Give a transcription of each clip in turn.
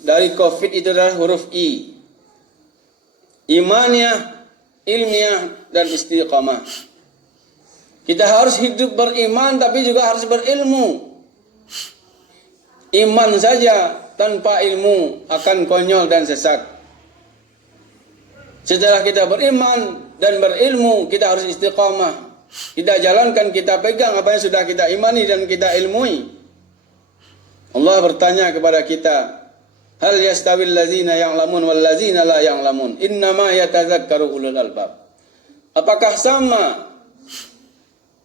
dari COVID itu adalah huruf I. Imaniyah, ilmiah, dan istiqamah. Kita harus hidup beriman tapi juga harus berilmu. Iman saja tanpa ilmu akan konyol dan sesat. Setelah kita beriman dan berilmu, kita harus istiqamah. Kita jalankan, kita pegang apa yang sudah kita imani dan kita ilmui. Allah bertanya kepada kita, hal yastawil ladzina ya'lamun wal ladzina la ya'lamun innama yatadzakkaru ulul albab. Apakah sama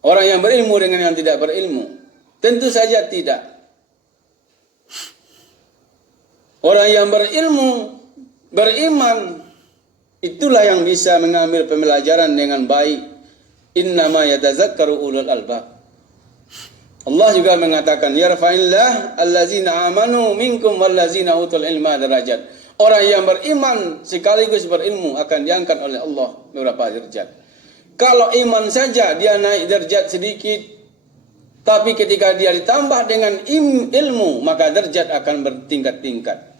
orang yang berilmu dengan yang tidak berilmu? Tentu saja tidak. Orang yang berilmu, beriman, itulah yang bisa mengambil pembelajaran dengan baik. Innama yatadzakkaru ulul albab. Allah juga mengatakan, yarfa'illah allazina amanu minkum wallazina utul ilma darajat. Orang yang beriman sekaligus berilmu akan diangkat oleh Allah beberapa derajat. Kalau iman saja dia naik derajat sedikit, tapi ketika dia ditambah dengan ilmu, maka derajat akan bertingkat-tingkat.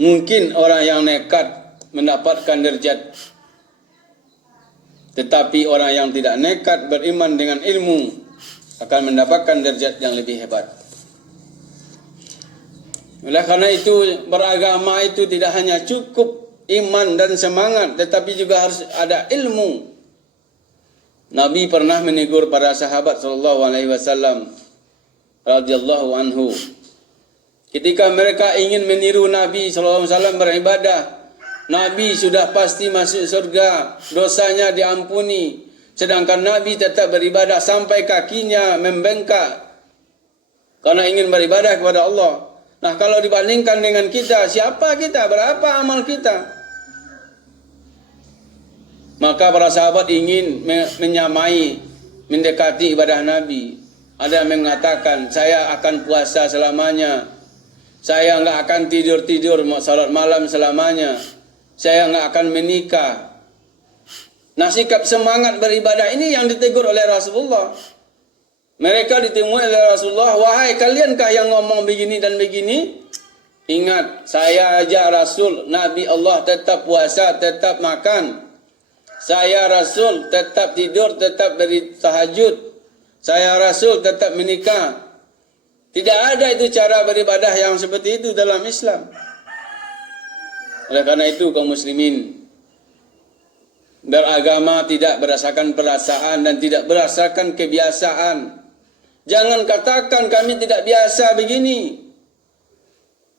Mungkin orang yang nekat mendapatkan derajat, tetapi orang yang tidak nekat beriman dengan ilmu akan mendapatkan derajat yang lebih hebat. Oleh karena itu, beragama itu tidak hanya cukup iman dan semangat, tetapi juga harus ada ilmu. Nabi pernah menegur para sahabat sallallahu alaihi wasallam radhiyallahu anhu. Ketika mereka ingin meniru Nabi sallallahu alaihi wasallam beribadah, Nabi sudah pasti masuk surga, dosanya diampuni. Sedangkan Nabi tetap beribadah sampai kakinya membengkak karena ingin beribadah kepada Allah. Nah, kalau dibandingkan dengan kita, siapa kita? Berapa amal kita? Maka para sahabat ingin menyamai, mendekati ibadah Nabi. Ada yang mengatakan, saya akan puasa selamanya. Saya enggak akan tidur-tidur salat malam selamanya. Saya enggak akan menikah. Nah, sikap semangat beribadah ini yang ditegur oleh Rasulullah. Mereka ditemui oleh Rasulullah, wahai kalienkah yang ngomong begini dan begini? Ingat, saya aja Rasul, Nabi Allah tetap puasa, tetap makan. Saya Rasul, tetap tidur, tetap bertahajud. Saya Rasul, tetap menikah. Tidak ada itu cara beribadah yang seperti itu dalam Islam. Oleh karena itu kaum muslimin, beragama tidak berdasarkan perasaan dan tidak berdasarkan kebiasaan. Jangan katakan kami tidak biasa begini.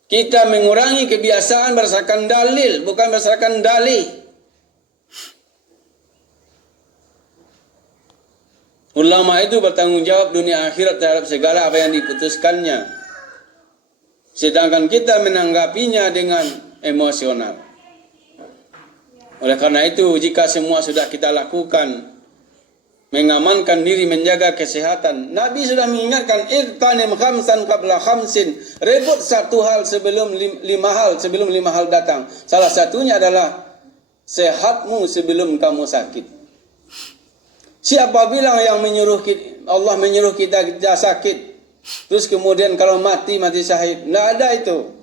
Kita mengurangi kebiasaan berdasarkan dalil, bukan berdasarkan dalih. Ulama itu bertanggung jawab dunia akhirat terhadap segala apa yang diputuskannya. Sedangkan kita menanggapinya dengan emosional. Oleh karena itu, jika semua sudah kita lakukan, mengamankan diri, menjaga kesehatan, Nabi sudah mengingatkan, irtanim khamsan qabla khamsin. Rebut satu hal sebelum lima hal datang. Salah satunya adalah sehatmu sebelum kamu sakit. Siapa bilang yang Allah menyuruh kita sakit, terus kemudian kalau mati syahid? Tidak ada itu.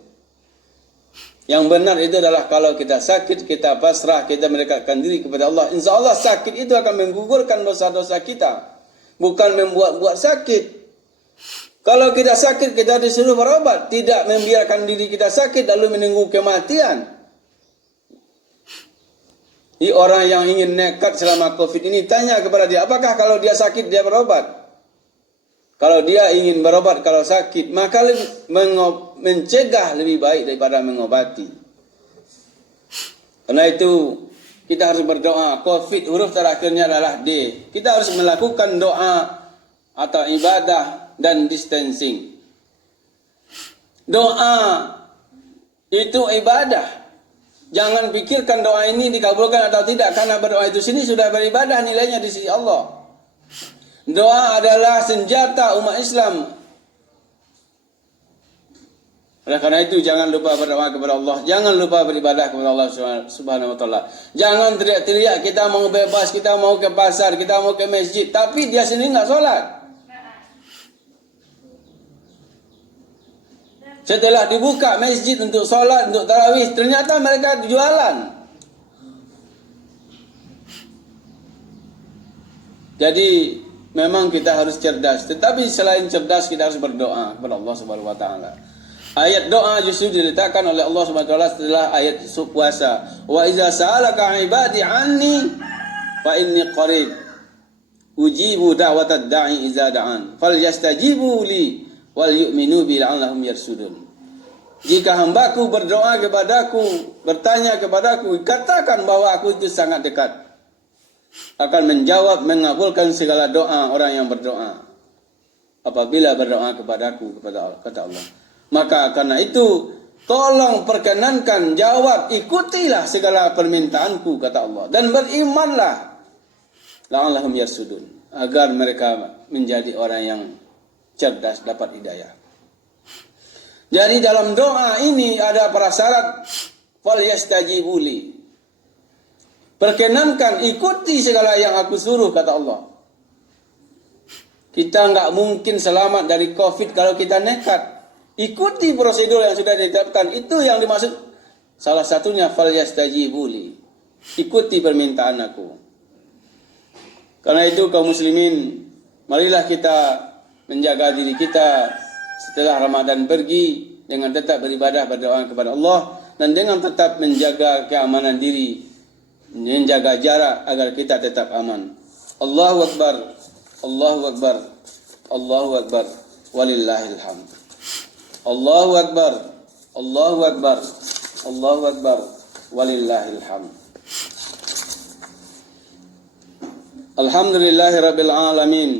Yang benar itu adalah kalau kita sakit, kita pasrah, kita mendekatkan diri kepada Allah. Insya Allah sakit itu akan menggugurkan dosa-dosa kita, bukan membuat-buat sakit. Kalau kita sakit, kita disuruh berobat, tidak membiarkan diri kita sakit lalu menunggu kematian. Di orang yang ingin nekat selama COVID ini, tanya kepada dia, apakah kalau dia sakit dia berobat? Kalau dia ingin berobat kalau sakit, maka mencegah lebih baik daripada mengobati. Karena itu kita harus berdoa. COVID huruf terakhirnya adalah D. Kita harus melakukan doa atau ibadah dan distancing. Doa itu ibadah. Jangan pikirkan doa ini dikabulkan atau tidak, karena berdoa itu sini sudah beribadah nilainya di sisi Allah. Doa adalah senjata umat Islam. Oleh karena itu jangan lupa berdoa kepada Allah, jangan lupa beribadah kepada Allah Subhanahu wa taala. Jangan teriak-teriak kita mau bebas, kita mau ke pasar, kita mau ke masjid, tapi dia sendiri enggak sholat. Setelah dibuka masjid untuk solat, untuk tarawih, ternyata mereka jualan. Jadi memang kita harus cerdas. Tetapi selain cerdas, kita harus berdoa kepada Allah Subhanahu wa taala. Ayat doa justru diletakkan oleh Allah Subhanahu wa taala setelah ayat puasa. Wa iza sa'alaka 'ibadi 'anni fa inni qarib. Ujibu da'watad da'i iza da'an. Falyastajibu li wal yu'minu bi la'allahum yarsudun. Jika hambaku berdoa kepadaku, bertanya kepadaku, katakan bahwa aku itu sangat dekat. Akan menjawab, mengabulkan segala doa orang yang berdoa. Apabila berdoa kepadaku, kata Allah. Maka karena itu, tolong perkenankan, jawab, ikutilah segala permintaanku, kata Allah. Dan berimanlah. La'allahum yarsudun. Agar mereka menjadi orang yang cerdas, dapat hidayah. Jadi dalam doa ini ada prasyarat falyastajibu li. Perkenankan, ikuti segala yang aku suruh, kata Allah. Kita nggak mungkin selamat dari COVID kalau kita nekat. Ikuti prosedur yang sudah ditetapkan. Itu yang dimaksud. Salah satunya falyastajibu li. Ikuti permintaan aku. Karena itu kaum muslimin, marilah kita menjaga diri kita setelah Ramadan pergi dengan tetap beribadah, berdoa kepada Allah, dan dengan tetap menjaga keamanan diri, menjaga jarak agar kita tetap aman. Allahu Akbar, Allahu Akbar, Allahu Akbar, walillahil hamd. Allahu Akbar, Allahu Akbar, Allahu Akbar, walillahil hamd. Alhamdulillahi rabbil alamin.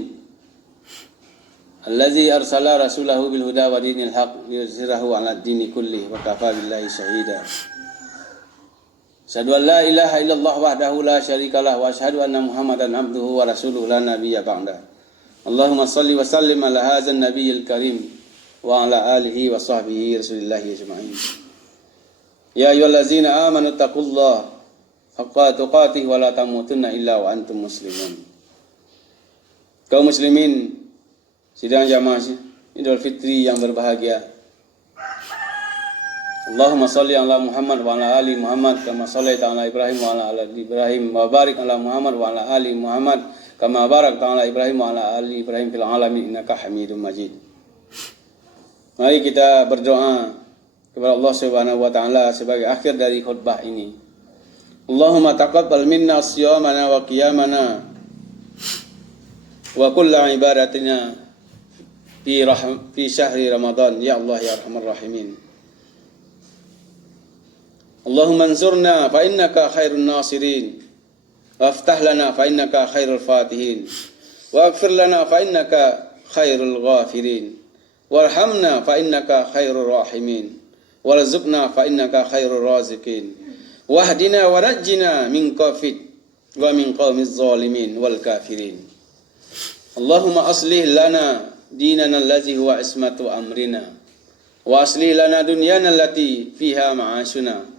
Allazi arsala rasulahu bil huda wa dinil haq liyuzhirahu 'ala ad-dini kullih wa kafa billahi shahida. Asyhadu an la ilaha illallah wahdahu la syarikalah wa asyhadu anna Muhammadan abduhu wa rasuluhu la nabiyya ba'da. Allahumma shalli wa sallim ala hadzal nabiyil karim wa ala alihi wa sahbihi rasulillahi ajma'in. Ya ayyuhallazina amanu taqullaha haqqa tuqatih wa la tamutunna illa wa antum muslimun. Kaum muslimin sidang jamaah Idul Fitri yang berbahagia. Allahumma shalli ala Muhammad wa ala ali Muhammad kama shallaita ala Ibrahim wa ala ali Ibrahim wa barik ala Muhammad wa ala ali Muhammad kama barakta ala Ibrahim wa ala ali Ibrahim fil alamin innaka Hamidum Majid. Mari kita berdoa kepada Allah Subhanahu wa taala sebagai akhir dari khutbah ini. Allahumma taqabbal minna siyamana wa qiyamana wa kulla ibadatina fi syahri Ramadan ya Allah ya arhamar rahimin. Allahumma ansurna fa innaka khairun nasirin waftah lana fa innaka khairul fatihin waghfir lana fa innaka khairul ghafirin warhamna fa innaka khairur rahimin warzuqna fa innaka khairur raziqin wahdina wa najjina min COVID wa min qaumiz zalimin wal kafirin. Allahumma aslih lana dinana allazi huwa ismatu amrina wa aslih lana dunyana allati fiha ma'ashuna